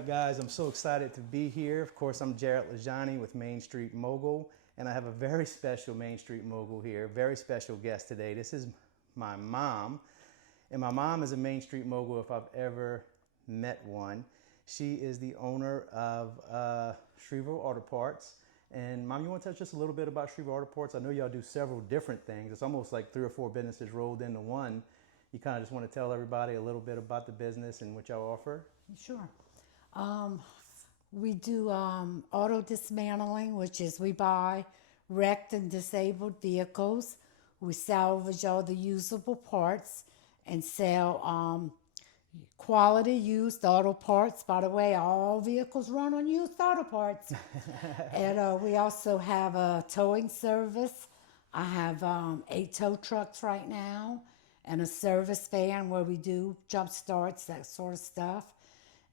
right, guys, I'm so excited to be here. Of course, I'm Jarrett Lajani with Main Street Mogul, and I have a very special Main Street Mogul here, very special guest today. This is my mom, and my mom is a Main Street Mogul if I've ever met one. She is the owner of Shreveville Auto Parts. And Mom, you want to tell us just a little bit about Shreveville Auto Parts? I know y'all do several different things. It's almost like 3 or 4 businesses rolled into one. You kind of just want to tell everybody a little bit about the business and what y'all offer? Sure. We do auto dismantling, which is we buy wrecked and disabled vehicles. We salvage all the usable parts and sell quality used auto parts. By the way, all vehicles run on used auto parts. And we also have a towing service. I have 8 tow trucks right now and a service van where we do jump starts, that sort of stuff.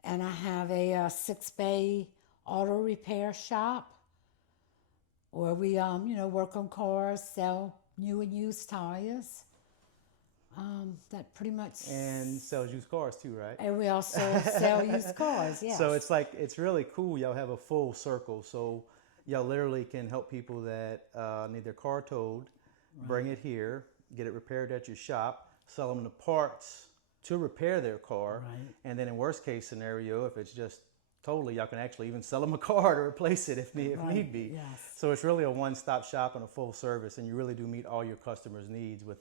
And I have a 6-bay auto repair shop where we, work on cars, sell new and used tires. That pretty much. And sells used cars too, right? And we also sell used cars, yes. So it's really cool. Y'all have a full circle. So y'all literally can help people that need their car towed, bring it here, get it repaired at your shop, sell them the parts to repair their car. Right. And then in worst case scenario, if it's just totally, y'all can actually even sell them a car to replace it if need be. Yes. So it's really a one-stop shop and a full service, and you really do meet all your customers' needs with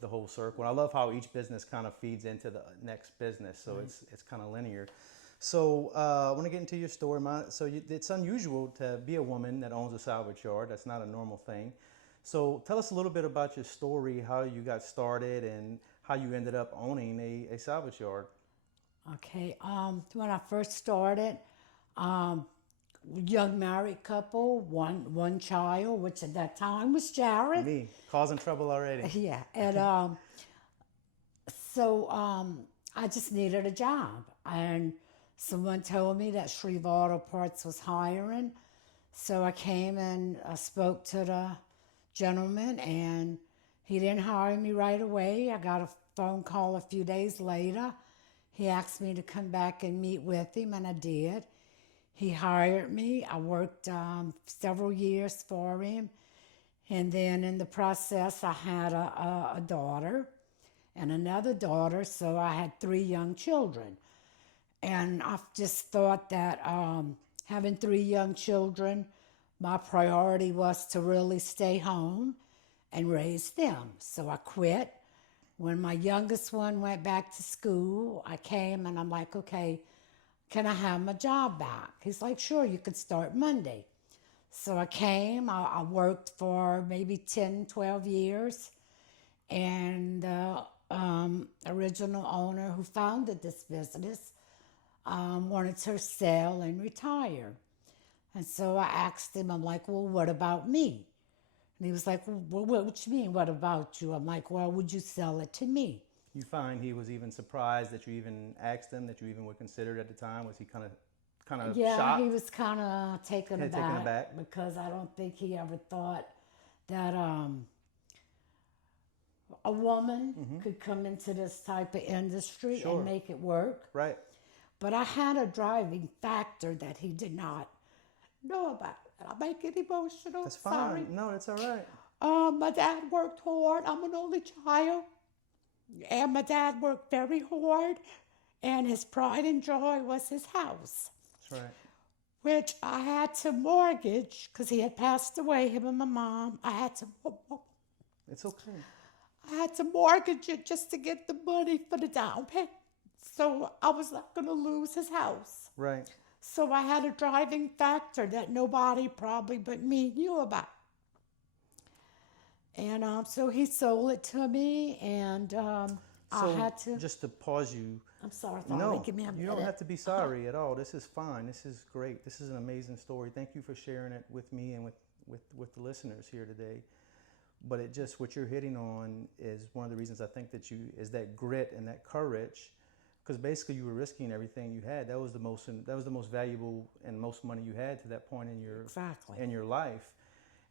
the whole circle. And I love how each business kind of feeds into the next business, so it's kind of linear. So I want to get into your story. It's unusual to be a woman that owns a salvage yard. That's not a normal thing. So tell us a little bit about your story, how you got started, and how you ended up owning a salvage yard. Okay. When I first started, young married couple, one child, which at that time was Jared. Me, causing trouble already. Yeah. And so I just needed a job. And someone told me that Shreveville Auto Parts was hiring. So I came and spoke to the gentleman, and he didn't hire me right away. I got a phone call a few days later. He asked me to come back and meet with him, and I did. He hired me. I worked several years for him. And then in the process, I had a daughter and another daughter, so I had 3 young children. And I just thought that having 3 young children, my priority was to really stay home and raise them. So I quit. When my youngest one went back to school, I came and I'm like, okay, can I have my job back? He's like, sure, you can start Monday. So I came, I worked for maybe 10, 12 years. And the original owner who founded this business wanted to sell and retire. And so I asked him, I'm like, well, what about me? And he was like, well, what you mean, what about you? I'm like, well, would you sell it to me? You find he was even surprised that you even asked him, that you even were considered at the time? Was he kind of Yeah, shocked? he was kind of taken aback because I don't think he ever thought that a woman could come into this type of industry and make it work. Right. But I had a driving factor that he did not know about. And I make it emotional. That's fine. Sorry. No, that's all right. My dad worked hard. I'm an only child. And my dad worked very hard. And his pride and joy was his house. That's right. Which I had to mortgage because he had passed away, him and my mom. It's okay. I had to mortgage it just to get the money for the down payment. So I was not going to lose his house. Right. So I had a driving factor that nobody probably but me knew about. And so he sold it to me, and I had to. Just to pause you. I'm sorry, give me a minute. You don't have to be sorry at all. This is fine. This is great. This is an amazing story. Thank you for sharing it with me and with the listeners here today. But what you're hitting on is one of the reasons I think is that grit and that courage. Because basically you were risking everything you had. That was the most valuable and most money you had to that point in your life.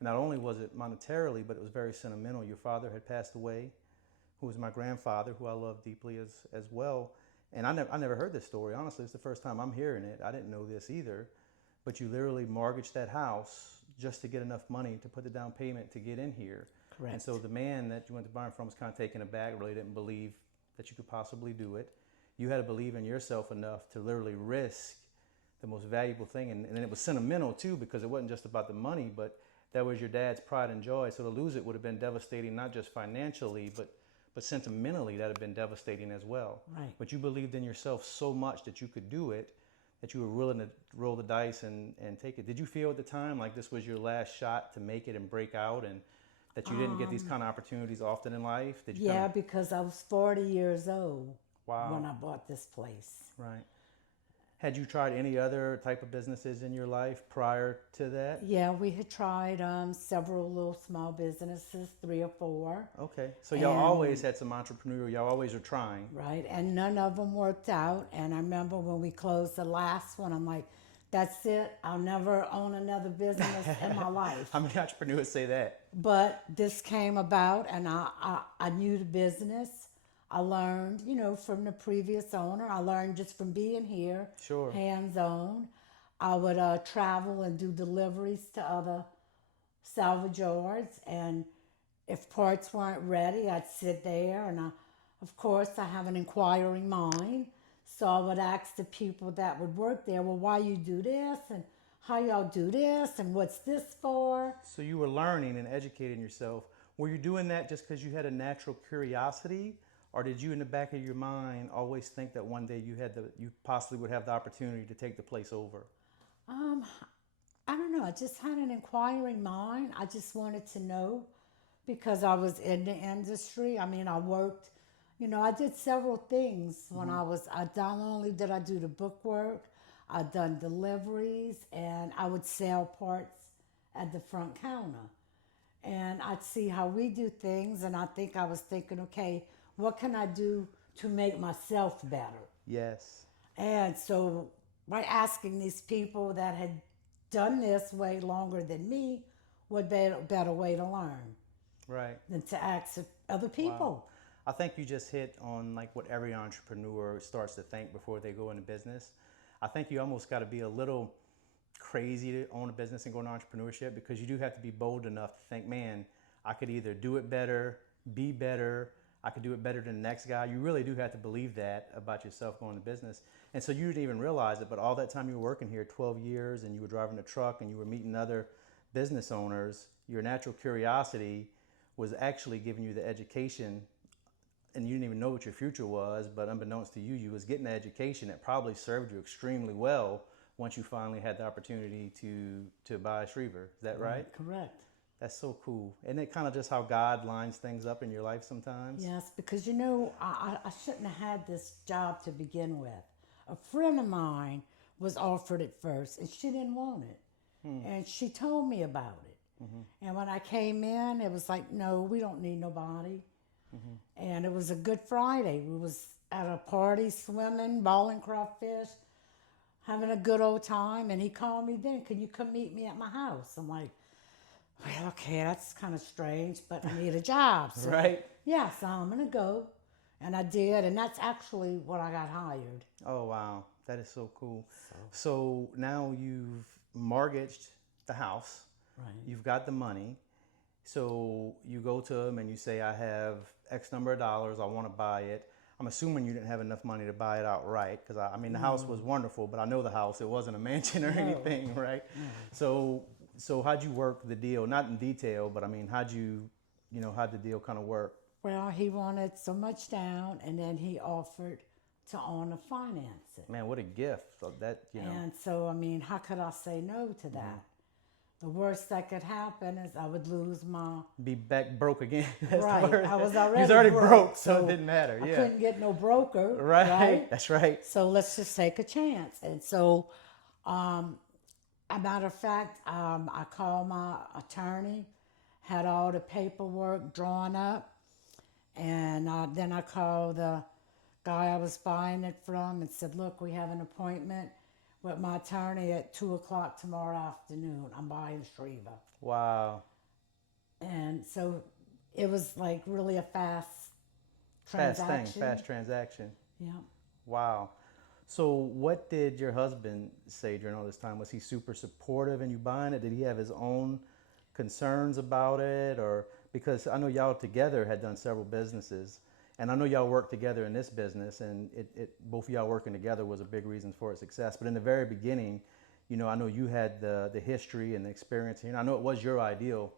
And not only was it monetarily, but it was very sentimental. Your father had passed away, who was my grandfather, who I love deeply as well. And I never heard this story. Honestly, it's the first time I'm hearing it. I didn't know this either. But you literally mortgaged that house just to get enough money to put the down payment to get in here. Correct. And so the man that you went to buy from was kind of taken aback, really didn't believe that you could possibly do it. You had to believe in yourself enough to literally risk the most valuable thing. And it was sentimental too, because it wasn't just about the money, but that was your dad's pride and joy. So to lose it would have been devastating, not just financially, but sentimentally, that would have been devastating as well. Right. But you believed in yourself so much that you could do it, that you were willing to roll the dice and take it. Did you feel at the time like this was your last shot to make it and break out, and that you didn't get these kind of opportunities often in life? Did you Yeah, because I was 40 years old Wow. when I bought this place. Right. Had you tried any other type of businesses in your life prior to that? Yeah, we had tried several little small businesses, 3 or 4. Okay. So y'all And- always had some entrepreneurial, y'all always are trying. Right, and none of them worked out. And I remember when we closed the last one, I'm like, that's it. I'll never own another business in my life. How many entrepreneurs say that? But this came about, and I knew the business. I learned, from the previous owner. I learned just from being here, Sure. hands-on. I would travel and do deliveries to other salvage yards, and if parts weren't ready, I'd sit there, and of course, I have an inquiring mind, so I would ask the people that would work there, well, why you do this, and how y'all do this, and what's this for? So you were learning and educating yourself. Were you doing that just because you had a natural curiosity, or did you, in the back of your mind, always think that one day you possibly would have the opportunity to take the place over? I don't know. I just had an inquiring mind. I just wanted to know because I was in the industry. I mean, I worked, I did several things when I not only did I do the book work, I done deliveries, and I would sell parts at the front counter. And I'd see how we do things, and I was thinking, okay, what can I do to make myself better? Yes. And so by asking these people that had done this way longer than me, what better way to learn Right. than to ask other people? I think you just hit on like what every entrepreneur starts to think before they go into business. I think you almost got to be a little crazy to own a business and go into entrepreneurship, because you do have to be bold enough to think, man, I could either do it better, be better, I could do it better than the next guy. You really do have to believe that about yourself going to business. And so you didn't even realize it, but all that time you were working here, 12 years, and you were driving a truck and you were meeting other business owners, your natural curiosity was actually giving you the education, and you didn't even know what your future was, but unbeknownst to you, you was getting the education that probably served you extremely well once you finally had the opportunity to buy Schriever. Is that right? Correct. That's so cool. Isn't it kind of just how God lines things up in your life sometimes? Yes, because I shouldn't have had this job to begin with. A friend of mine was offered it first, and she didn't want it. And she told me about it. And when I came in, it was like, no, we don't need nobody. And it was a Good Friday. We was at a party, swimming, balling crawfish, having a good old time. And he called me then, can you come meet me at my house? I'm like, well, okay, that's kind of strange, but I need a job. So, Right? yeah, so I'm going to go. And I did, and that's actually what I got hired. Oh, wow. That is so cool. So now you've mortgaged the house. Right. You've got the money. So you go to them and you say, I have X number of dollars. I want to buy it. I'm assuming you didn't have enough money to buy it outright, because I mean, the house was wonderful, but I know the house. It wasn't a mansion or anything, right? So how'd you work the deal? Not in detail, but I mean, how'd the deal kind of work? Well, he wanted so much down, and then he offered to own and finance it. Man, what a gift. So that, And so, I mean, how could I say no to that? The worst that could happen is I would lose my... be back broke again. That's the Right. word. I was You was already already broke, broke, so so it didn't matter. I Yeah. couldn't get no broker. Right. That's right. So let's just take a chance. And so, a matter of fact, I called my attorney, had all the paperwork drawn up, and then I called the guy I was buying it from and said, look, we have an appointment with my attorney at 2 o'clock tomorrow afternoon. I'm buying Schriever. Wow. And so it was like really a fast Fast transaction. thing, fast transaction. Yeah. Wow. So what did your husband say during all this time? Was he super supportive in you buying it? Did he have his own concerns about it? Or because I know y'all together had done several businesses, and I know y'all worked together in this business, and both of y'all working together was a big reason for its success. But in the very beginning, I know you had the history and the experience. I know it was your ideal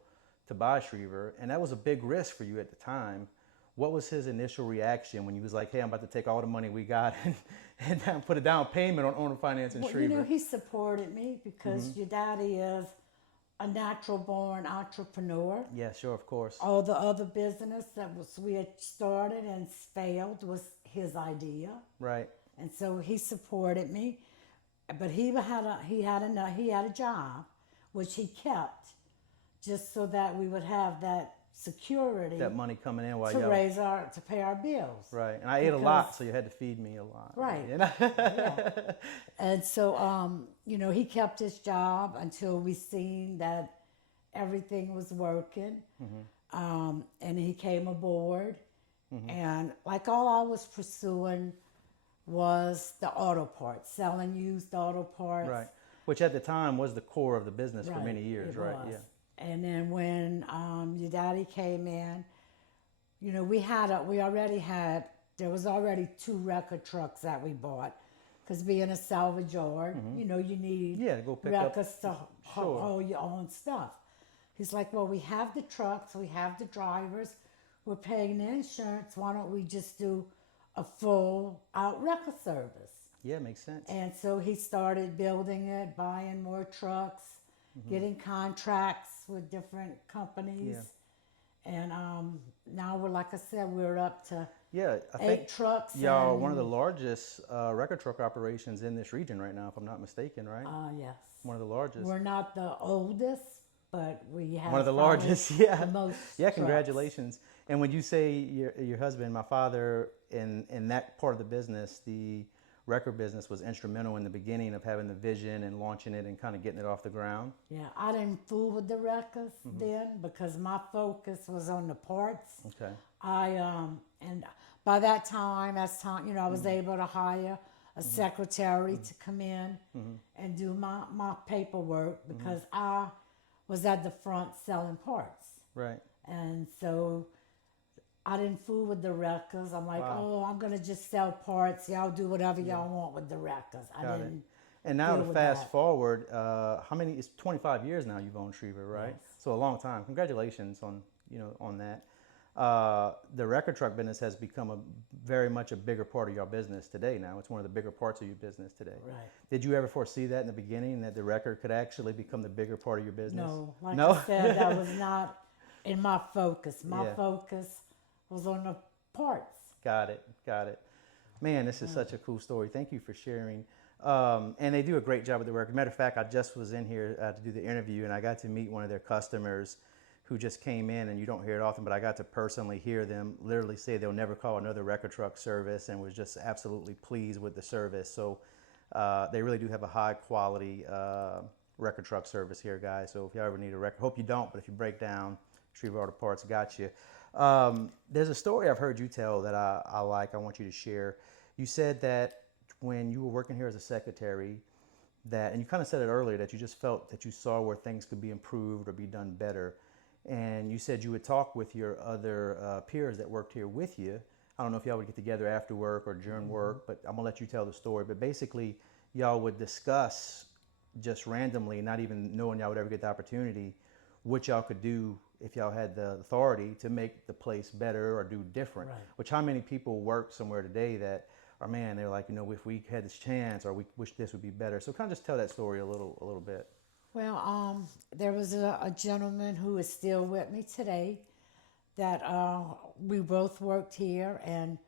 to buy Schriever, and that was a big risk for you at the time. What was his initial reaction when you was like, "Hey, I'm about to take all the money we got and put a down payment on owner finance and Well, Schriever"? he supported me because your daddy is a natural born entrepreneur. Yeah, sure, of course. All the other business we had started and failed was his idea, Right. and so he supported me. But he had a job, which he kept, just so that we would have that security That money coming in while to y'all. to pay our bills. Right. And I ate a lot, Because- so you had to feed me a lot. Right. Yeah. And so, he kept his job until we seen that everything was working. And he came aboard. And like all I was pursuing was the auto parts, selling used auto parts. Right. Which at the time was the core of the business for Right, many years, it right? was. Yeah. And then when your daddy came in, there was already 2 record trucks that we bought. Because being a salvage yard, you need Yeah, to go pick up. records to Sure. haul your own stuff. He's like, well, we have the trucks, we have the drivers, we're paying the insurance. Why don't we just do a full out record service? Yeah, makes sense. And so he started building it, buying more trucks, getting contracts with different companies. And now like I said, we're up to Yeah, I 8 think trucks. y'all are and, one of the largest record truck operations in this region right now, if I'm not mistaken, right? yes. One of the largest. We're not the oldest, but we have One of the probably largest, yeah. the most Yeah, trucks. congratulations. And when you say your husband, my father, in that part of the business, the record business was instrumental in the beginning of having the vision and launching it and kind of getting it off the ground. Yeah, I didn't fool with the records then because my focus was on the parts. Okay. And by that time, I was able to hire a secretary to come in and do my paperwork because I was at the front selling parts. Right. And so I didn't fool with the records. I'm like, Wow. I'm going to just sell parts. Y'all do whatever y'all want with the records. I Got it. didn't. And now deal to with fast that. forward, it's 25 years now you've owned Schriever, right? Yes. So a long time. Congratulations on that. The record truck business has become very much a bigger part of your business today now. It's one of the bigger parts of your business today. Right. Did you ever foresee that in the beginning, that the record could actually become the bigger part of your business? No, like No? I said, that was not in my focus. My Yeah. focus was on the parts. Got it. Man, this is such a cool story. Thank you for sharing. And they do a great job with the record. Matter of fact, I just was in here to do the interview, and I got to meet one of their customers who just came in, and you don't hear it often, but I got to personally hear them literally say they'll never call another record truck service, and was just absolutely pleased with the service. So they really do have a high quality record truck service here, guys. So if you ever need a record, hope you don't, but if you break down, Schriever Auto Parts got you. There's a story I've heard you tell that I want you to share. You said that when you were working here as a secretary, and you kind of said it earlier, that you just felt that you saw where things could be improved or be done better. And you said you would talk with your other peers that worked here with you. I don't know if y'all would get together after work or during work, but I'm gonna let you tell the story. But basically, y'all would discuss just randomly, not even knowing y'all would ever get the opportunity, what y'all could do if y'all had the authority to make the place better or do different. Right. Which, how many people work somewhere today that are, man, they're like, if we had this chance, or we wish this would be better. So kind of just tell that story a little bit. Well, there was a gentleman who is still with me today that we both worked here, and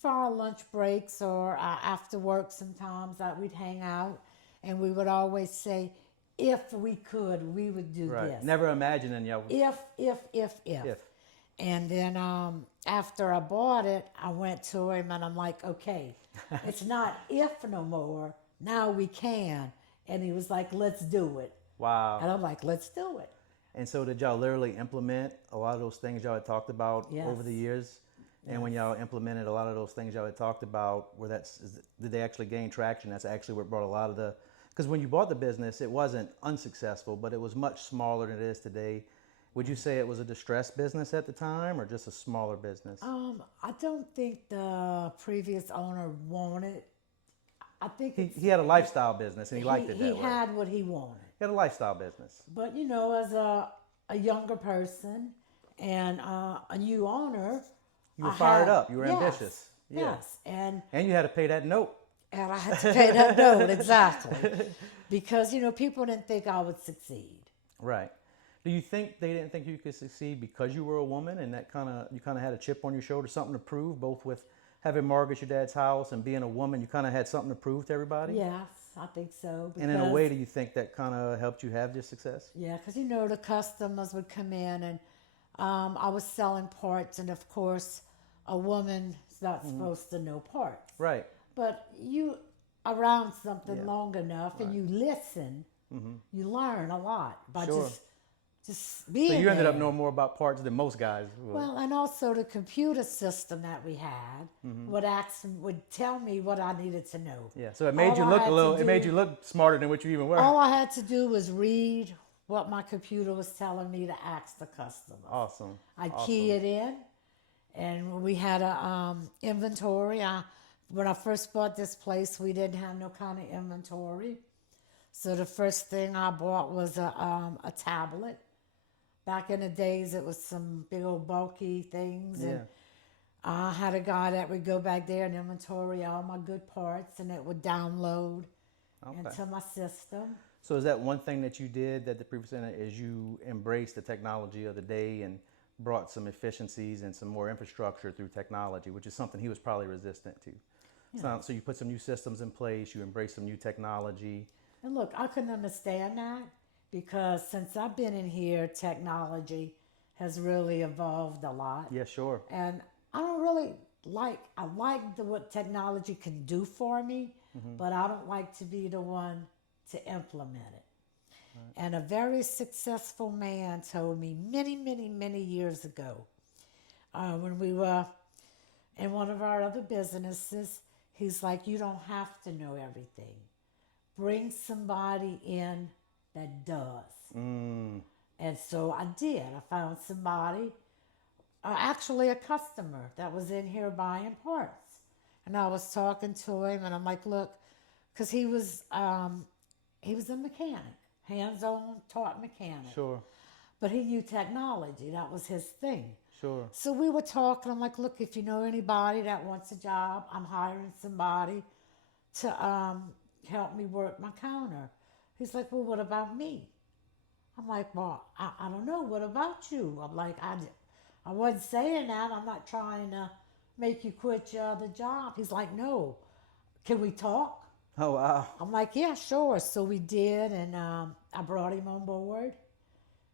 for our lunch breaks or after work sometimes we'd hang out, and we would always say, if we could, we would do Right. this. Never imagining y'all would. If. And then after I bought it, I went to him and I'm like, okay, it's not if no more. Now we can. And he was like, let's do it. Wow. And I'm like, let's do it. And so did y'all literally implement a lot of those things y'all had talked about Yes. over the years? And when y'all implemented a lot of those things y'all had talked about, did they actually gain traction? That's actually what brought a lot of because when you bought the business, it wasn't unsuccessful, but it was much smaller than it is today. Would you say it was a distressed business at the time or just a smaller business? I don't think the previous owner wanted. I think He had a lifestyle business and he liked it that he way. had what he wanted. He had a lifestyle business. But as a younger person and a new owner, You were fired up. You were yes, ambitious. Yeah. Yes, and you had to pay that note. I had to pay that note exactly because people didn't think I would succeed. Right. Do you think they didn't think you could succeed because you were a woman and that you kind of had a chip on your shoulder, something to prove, both with having mortgaged your dad's house and being a woman? You kind of had something to prove to everybody. Yes, I think so. And in a way, do you think that kind of helped you have your success? Yeah, because the customers would come in and I was selling parts, and of course, a woman's not supposed to know parts. Right. But you around something long enough, and you listen, you learn a lot by just being So you ended there. up knowing more about parts than most guys would. Well, and also the computer system that we had would tell me what I needed to know. Yeah. So it made you look it made you look smarter than what you even were. All I had to do was read what my computer was telling me to ask the customer. Awesome. I'd key it in, and we had a inventory. When I first bought this place, we didn't have no kind of inventory. So the first thing I bought was a tablet. Back in the days, it was some big old bulky things. Yeah. And I had a guy that would go back there and inventory all my good parts, and it would download into my system. So is that one thing that you did that the previous owner is you embraced the technology of the day and brought some efficiencies and some more infrastructure through technology, which is something he was probably resistant to. Yeah. So you put some new systems in place, you embrace some new technology. And look, I couldn't understand that because since I've been in here, technology has really evolved a lot. Yeah, sure. And I don't really like what technology can do for me, but I don't like to be the one to implement it. Right. And a very successful man told me many, many, many years ago, when we were in one of our other businesses, he's like, you don't have to know everything. Bring somebody in that does. And so I did. I found somebody, actually a customer that was in here buying parts. And I was talking to him and I'm like, look, because he was a mechanic, hands-on taught mechanic. Sure. But he knew technology. That was his thing. Sure. So we were talking. I'm like, look, if you know anybody that wants a job, I'm hiring somebody to help me work my counter. He's like, well, what about me? I'm like, well, I don't know. What about you? I'm like, I wasn't saying that. I'm not trying to make you quit your other job. He's like, no. Can we talk? Oh, wow. I'm like, yeah, sure. So we did, and I brought him on board,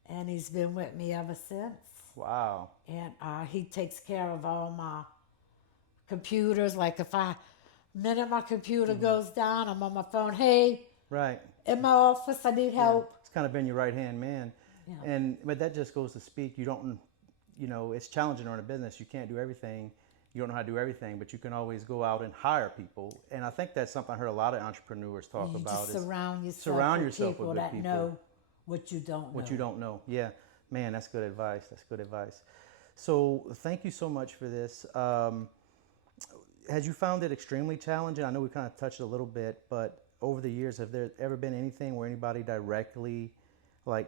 and he's been with me ever since. Wow. And he takes care of all my computers. Like if minute my computer goes down, I'm on my phone. Hey, right. In my office, I need help. Yeah. It's kind of been your right-hand man. Yeah. But that just goes to speak. You don't, it's challenging to run a business. You can't do everything. You don't know how to do everything, but you can always go out and hire people. And I think that's something I heard a lot of entrepreneurs talk about. Just surround yourself with people that know what you don't know. What you don't know. Yeah. Man, that's good advice. That's good advice. So thank you so much for this. Has you found it extremely challenging? I know we kind of touched a little bit, but over the years, have there ever been anything where anybody directly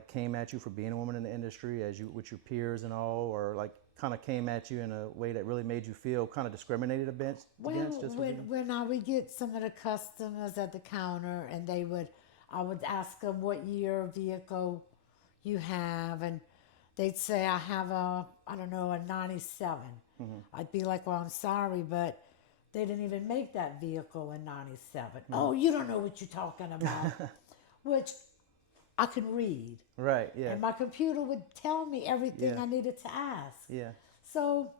came at you for being a woman in the industry with your peers and all, or kind of came at you in a way that really made you feel kind of discriminated against? Well, when I would get some of the customers at the counter and I would ask them what year vehicle you have, and they'd say, I have a 97. I'd be like, well, I'm sorry, but they didn't even make that vehicle in 97. Oh, you don't know what you're talking about. Which I can read. Right, yeah. And my computer would tell me everything I needed to ask. Yeah. So,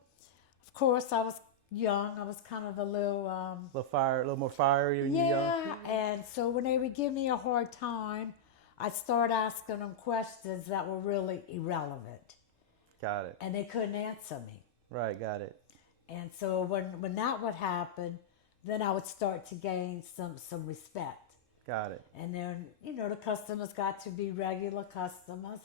of course, I was young. I was kind of a little more fiery when you were young. Yeah, and so when they would give me a hard time, I'd start asking them questions that were really irrelevant. Got it. And they couldn't answer me. Right, got it. And so when that would happen, then I would start to gain some respect. Got it. And then, the customers got to be regular customers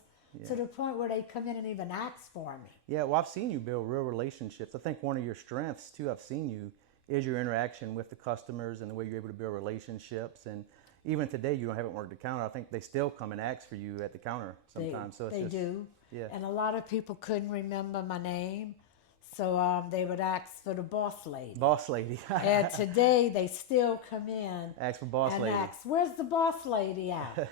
to the point where they come in and even ask for me. Yeah, well, I've seen you build real relationships. I think one of your strengths, too, I've seen you, is your interaction with the customers and the way you're able to build relationships. And even today, you haven't worked the counter. I think they still come and ask for you at the counter sometimes. They do. Yeah. And a lot of people couldn't remember my name. So they would ask for the boss lady. Boss lady. And today they still come in Ask for boss and lady. ask, where's the boss lady at?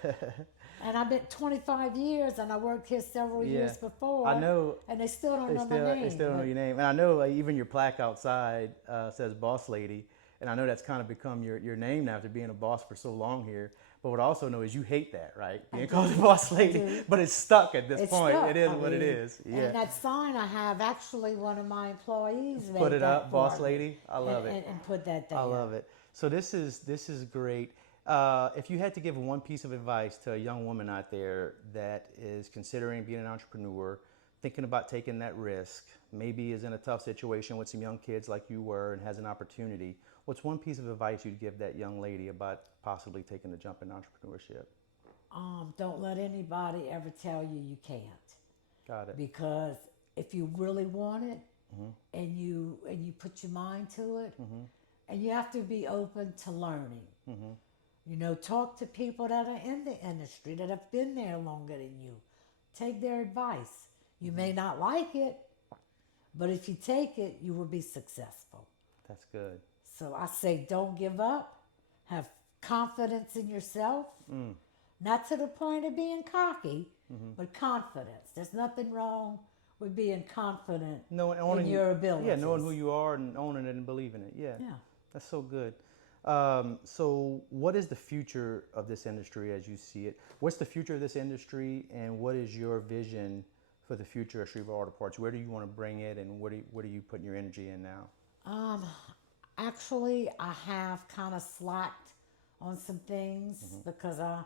And I've been 25 years and I worked here several years before. I know. And they still don't know my name. They still don't know your name. And I know even your plaque outside says boss lady. And I know that's kind of become your name now after being a boss for so long here. But what I also know is you hate that, right? Being called a boss lady. But it's stuck at this point. Stuck. It is what it is. Yeah. And that sign I have, actually one of my employees made Put it that up, for boss me. lady. I love it. And put that there. I love it. So this is great. If you had to give one piece of advice to a young woman out there that is considering being an entrepreneur, thinking about taking that risk, maybe is in a tough situation with some young kids like you were and has an opportunity, what's one piece of advice you'd give that young lady about possibly taking the jump in entrepreneurship? Don't let anybody ever tell you can't. Got it. Because if you really want it, and you put your mind to it, and you have to be open to learning. Talk to people that are in the industry, that have been there longer than you. Take their advice. You may not like it, but if you take it, you will be successful. That's good. So I say don't give up. Have confidence in yourself. Not to the point of being cocky, but confidence. There's nothing wrong with being confident in your abilities. Yeah, knowing who you are and owning it and believing it. Yeah. That's so good. So what is the future of this industry as you see it? What's the future of this industry, and what is your vision for the future of Shreveport Auto Parts? Where do you want to bring it, and what are you putting your energy in now? Actually, I have kind of slacked on some things because I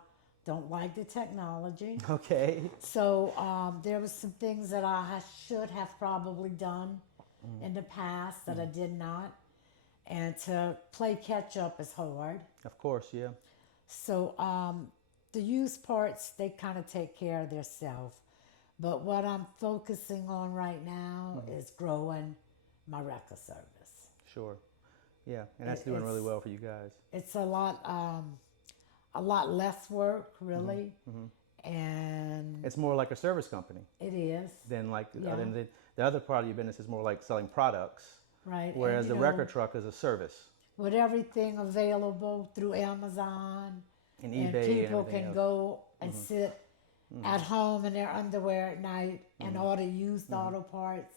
don't like the technology. Okay. So there was some things that I should have probably done in the past that I did not. And to play catch up is hard. Of course, yeah. So the used parts, they kind of take care of themselves. But what I'm focusing on right now is growing my record service. Sure. Yeah, and that's doing really well for you guys. It's a lot less work, really. And it's more like a service company. It is. Than the other part of your business is more like selling products. Right. Whereas the record truck is a service. With everything available through Amazon and eBay, and people and can else. Go and sit at home in their underwear at night and order used auto parts.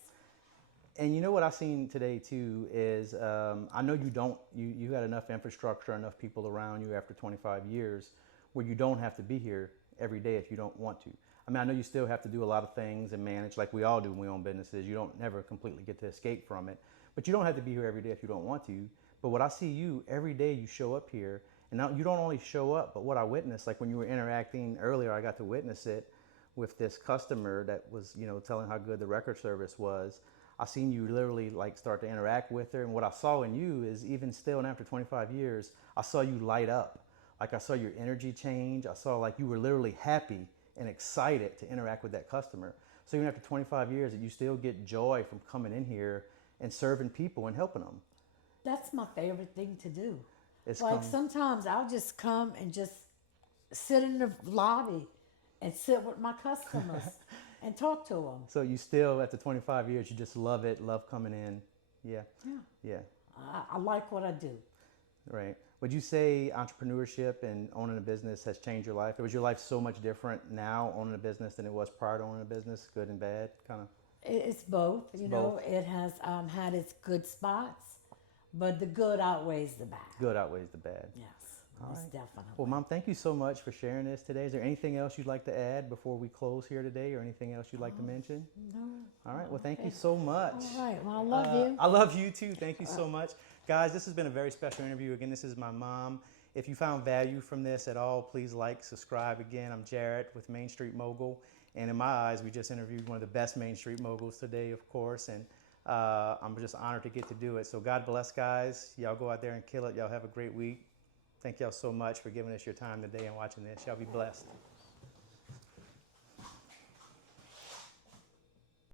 And you know what I've seen today too is I know you got enough infrastructure, enough people around you after 25 years where you don't have to be here every day if you don't want to. I mean, I know you still have to do a lot of things and manage like we all do when we own businesses. You don't never completely get to escape from it, but you don't have to be here every day if you don't want to. But what I see you every day, you show up here, and now you don't only show up, but what I witnessed, like when you were interacting earlier, I got to witness it with this customer that was, telling how good the record service was. I seen you literally like start to interact with her, and what I saw in you is even still, and after 25 years, I saw you light up. Like I saw your energy change. I saw like you were literally happy and excited to interact with that customer. So even after 25 years, that you still get joy from coming in here and serving people and helping them. That's my favorite thing to do. Sometimes I'll just come and just sit in the lobby and sit with my customers and talk to them. So you still, after 25 years, you just love it, love coming in. Yeah. I like what I do. Right. Would you say entrepreneurship and owning a business has changed your life? Or was your life so much different now owning a business than it was prior to owning a business, good and bad, kind of? It's both. It has had its good spots, but the good outweighs the bad. Good outweighs the bad. Yes, most definitely. Well, Mom, thank you so much for sharing this today. Is there anything else you'd like to add before we close here today, or anything else you'd like to mention? No. All right. Well, thank you so much. All right. Well, I love you. I love you too. Thank you so much. Guys, this has been a very special interview. Again, this is my mom. If you found value from this at all, please like, subscribe. Again, I'm Jarrett with Main Street Mogul. And in my eyes, we just interviewed one of the best Main Street moguls today, of course. And I'm just honored to get to do it. So God bless, guys. Y'all go out there and kill it. Y'all have a great week. Thank y'all so much for giving us your time today and watching this. Y'all be blessed.